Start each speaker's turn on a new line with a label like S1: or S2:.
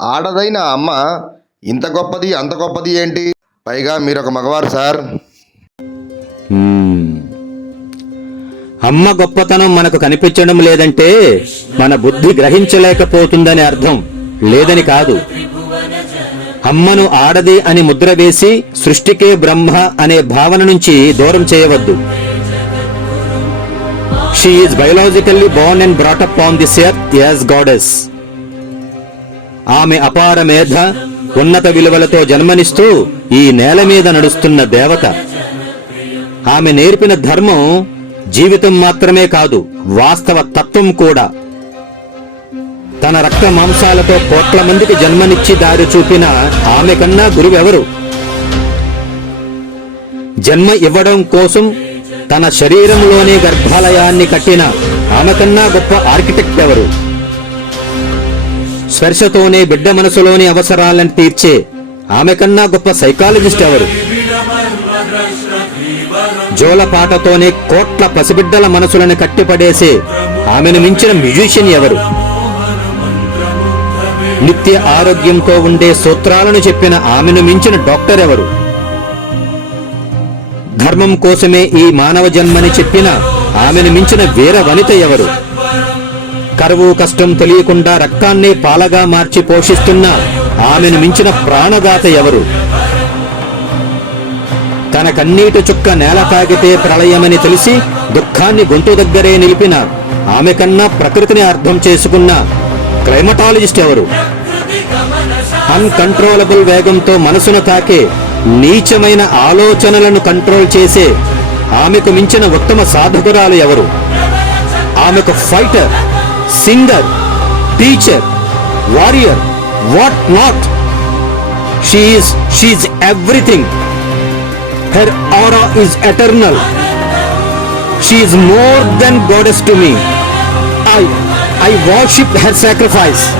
S1: ఆడదైన అమ్మ ఇంత గొప్పది అంత గొప్పది ఏంటి? పైగా మీరు ఒక మగవారు సార్.
S2: అమ్మ గొప్పతనం మనకు కనిపించడం లేదంటే మన బుద్ధి గ్రహించలేకపోతుందని అర్థం లేదని కాదు. అమ్మను ఆడది అని ముద్ర వేసి సృష్టికే బ్రహ్మ అనే భావన నుంచి దూరం చేయవద్దు. She is biologically born and brought up on this earth as goddess ఆమె అపార మేధ ఉన్నత విలువలతో జన్మనిస్తూ ఈ నేల మీద నడుస్తున్న దేవత. ఆమె నేర్పిన ధర్మం జీవితం మాత్రమే కాదు వాస్తవ తత్వం కూడా. తన రక్త మాంసాలతో కోట్ల మందికి జన్మనిచ్చి దారి చూపిన ఆమె కన్నా గురువెవరు? జన్మ ఇవ్వడం కోసం తన శరీరంలోనే గర్భాలయాన్ని కట్టిన ఆమె కన్నా గొప్ప ఆర్కిటెక్ట్ ఎవరు? స్పర్శతోనే బిడ్డ మనసులోని అవసరాలను తీర్చే ఆమె కన్నా గొప్ప సైకాలజిస్ట్ ఎవరు? జోలపాటతోనే కోట్ల పసిబిడ్డల మనసులను కట్టిపడేసే ఆమెను మించిన మ్యూజిషియన్ ఎవరు? నిత్య ఆరోగ్యంతో ఉండే సూత్రాలను చెప్పిన ఆమెను మించిన డాక్టర్ ఎవరు? ధర్మం కోసమే ఈ మానవ జన్మని చెప్పిన ఆమెను మించిన వీర వనిత ఎవరు? కరువు కష్టం తెలియకుండా రక్తాన్ని పాలగా మార్చి పోషిస్తున్న ఆమెను మించిన ప్రాణదాత ఎవరు? తన కన్నీటి చుక్క నేల తాగితే ప్రళయమని తెలిసి దుఃఖాన్ని గొంతు దగ్గరే నిలిపిన ఆమె కన్నా ప్రకృతిని అర్థం చేసుకున్న క్లైమటాలజిస్ట్ ఎవరు? అన్కంట్రోలబుల్ వేగంతో మనసును తాకే నీచమైన ఆలోచనలను కంట్రోల్ చేసే ఆమెకు మించిన ఉత్తమ సాధకురాలు ఎవరు? ఆమెకు fighter singer, teacher, warrior, what not. She is, she is everything. Her aura is eternal. She is more than goddess to me. I, I worship her sacrifice.